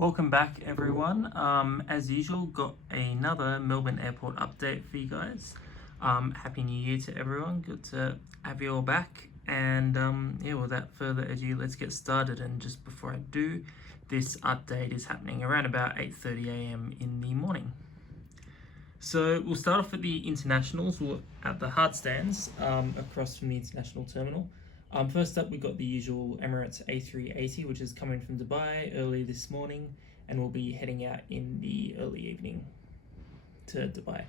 Welcome back, everyone. As usual, got another Melbourne Airport update for you guys. Happy New Year to everyone. Good to have you all back. And yeah, without further ado, let's get started. And just before I do, this update is happening around about 8:30 a.m. in the morning. So we'll start off with the internationals. We're at the hard stands across from the international terminal. First up, we got the usual Emirates A380, which is coming from Dubai early this morning and will be heading out in the early evening to Dubai.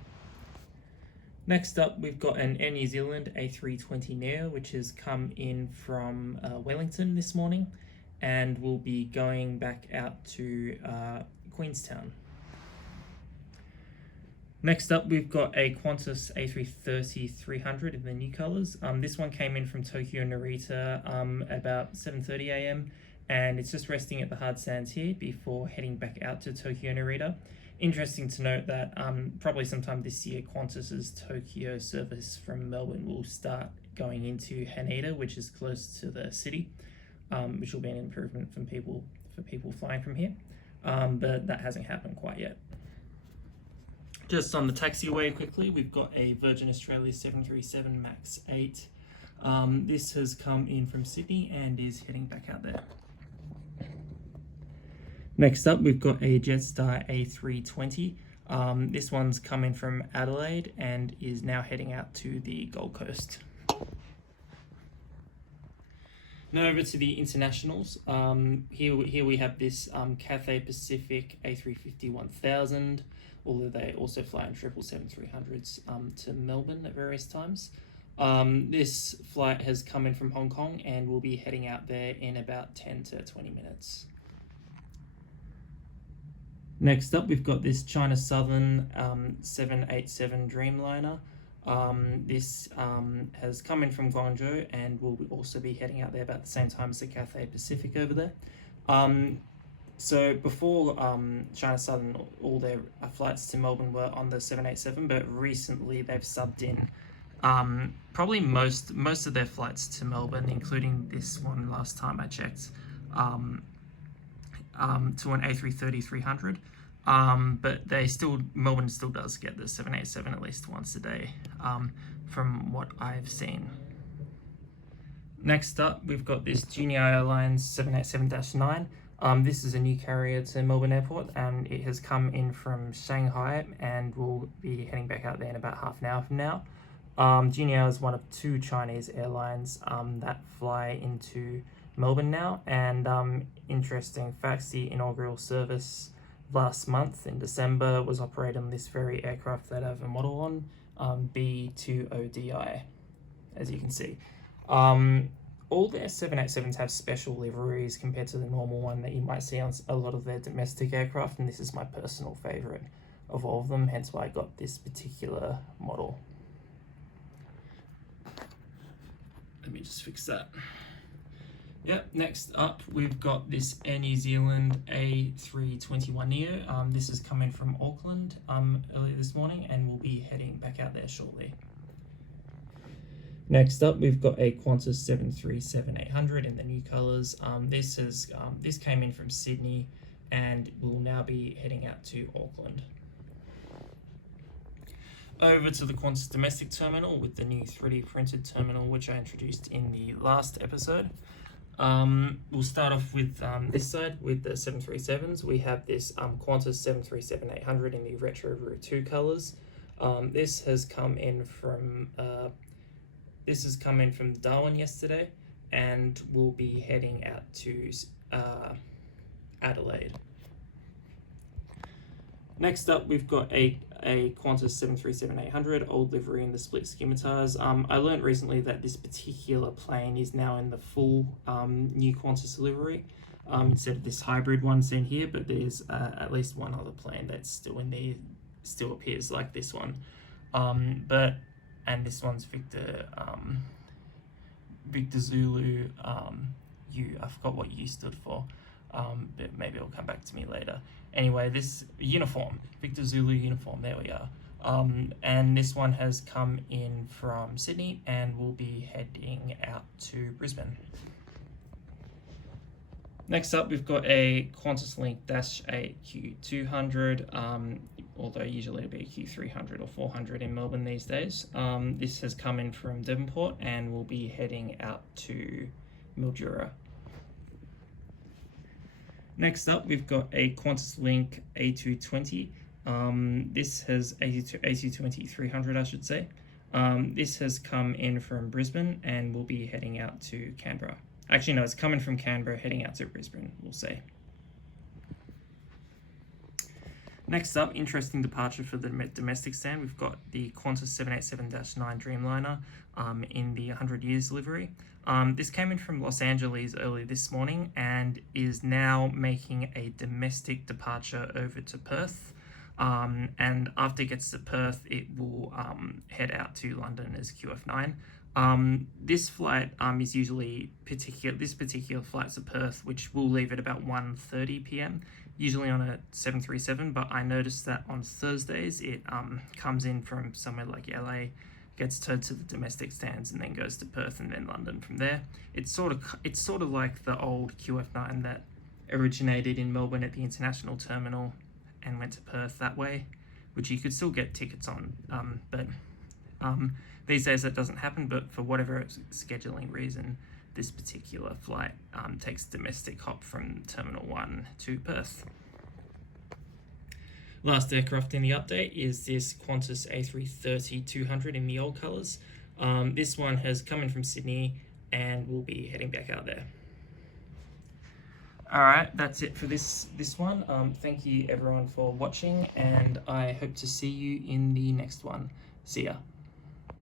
Next up, we've got an Air New Zealand A320neo, which has come in from Wellington this morning and will be going back out to Queenstown. Next up, we've got a Qantas A330-300 in the new colours. This one came in from Tokyo Narita about 7:30 a.m. and it's just resting at the hard stands here before heading back out to Tokyo Narita. Interesting to note that probably sometime this year, Qantas's Tokyo service from Melbourne will start going into Haneda, which is close to the city, which will be an improvement for people flying from here, but that hasn't happened quite yet. Just on the taxiway quickly, we've got a Virgin Australia 737 MAX 8. This has come in from Sydney and is heading back out there. Next up, we've got a Jetstar A320. This one's coming from Adelaide and is now heading out to the Gold Coast. Now over to the internationals. Here we have this Cathay Pacific A350-1000, although they also fly in 777-300s to Melbourne at various times. This flight has come in from Hong Kong and will be heading out there in about 10 to 20 minutes. Next up, we've got this China Southern 787 Dreamliner. This has come in from Guangzhou and will also be heading out there about the same time as the Cathay Pacific over there. So before China Southern, all their flights to Melbourne were on the 787, but recently they've subbed in probably most of their flights to Melbourne, including this one last time I checked, to an A330-300. But Melbourne still does get the 787 at least once a day, from what I've seen. Next up, we've got this Juneyao Airlines 787-9. This is a new carrier to Melbourne Airport and it has come in from Shanghai and will be heading back out there in about half an hour from now. Juneyao is one of two Chinese airlines that fly into Melbourne now, and interesting facts, the inaugural service last month in December was operated on this very aircraft that I have a model on, B20DI, as you can see. All their 787s have special liveries compared to the normal one that you might see on a lot of their domestic aircraft, and this is my personal favourite of all of them, hence why I got this particular model. Let me just fix that. Yep, next up we've got this Air New Zealand A321neo. This is coming from Auckland earlier this morning and will be heading back out there shortly. Next up, we've got a Qantas 737-800 in the new colours. This came in from Sydney and will now be heading out to Auckland. Over to the Qantas domestic terminal with the new 3D printed terminal, which I introduced in the last episode. We'll start off with this side with the 737s. We have this Qantas 737-800 in the Retro Route 2 colours. This has come in from Darwin yesterday and will be heading out to Adelaide. Next up, we've got a Qantas 737-800, old livery in the split scimitars. I learned recently that this particular plane is now in the full new Qantas livery instead of this hybrid one seen here, but there's at least one other plane that's still in there, still appears like this one. And this one's Victor Zulu U. I forgot what U stood for, but maybe it'll come back to me later. Anyway, this uniform, Victor Zulu uniform, there we are. And this one has come in from Sydney and will be heading out to Brisbane. Next up, we've got a QantasLink -8 Q200, although usually it'll be a Q300 or 400 in Melbourne these days. This has come in from Devonport and will be heading out to Mildura. Next up, we've got a QantasLink A220. This has A220 300, I should say. This has come in from Brisbane and will be heading out to Canberra. Actually, no, it's coming from Canberra, heading out to Brisbane, we'll say. Next up, interesting departure for the domestic stand. We've got the Qantas 787-9 Dreamliner in the 100 Years livery. This came in from Los Angeles early this morning and is now making a domestic departure over to Perth. And after it gets to Perth, it will head out to London as QF9. This flight is usually this particular flight to Perth, which will leave at about 1:30 p.m. usually on a 737, but I noticed that on Thursdays it comes in from somewhere like LA, gets towed to the domestic stands, and then goes to Perth and then London from there. It's sort of like the old QF9 that originated in Melbourne at the international terminal and went to Perth that way, which you could still get tickets on, but these days that doesn't happen. But for whatever scheduling reason, this particular flight takes domestic hop from Terminal 1 to Perth. Last aircraft in the update is this Qantas A330-200 in the old colours. This one has come in from Sydney and will be heading back out there. Alright, that's it for this one. Thank you everyone for watching, and I hope to see you in the next one. See ya.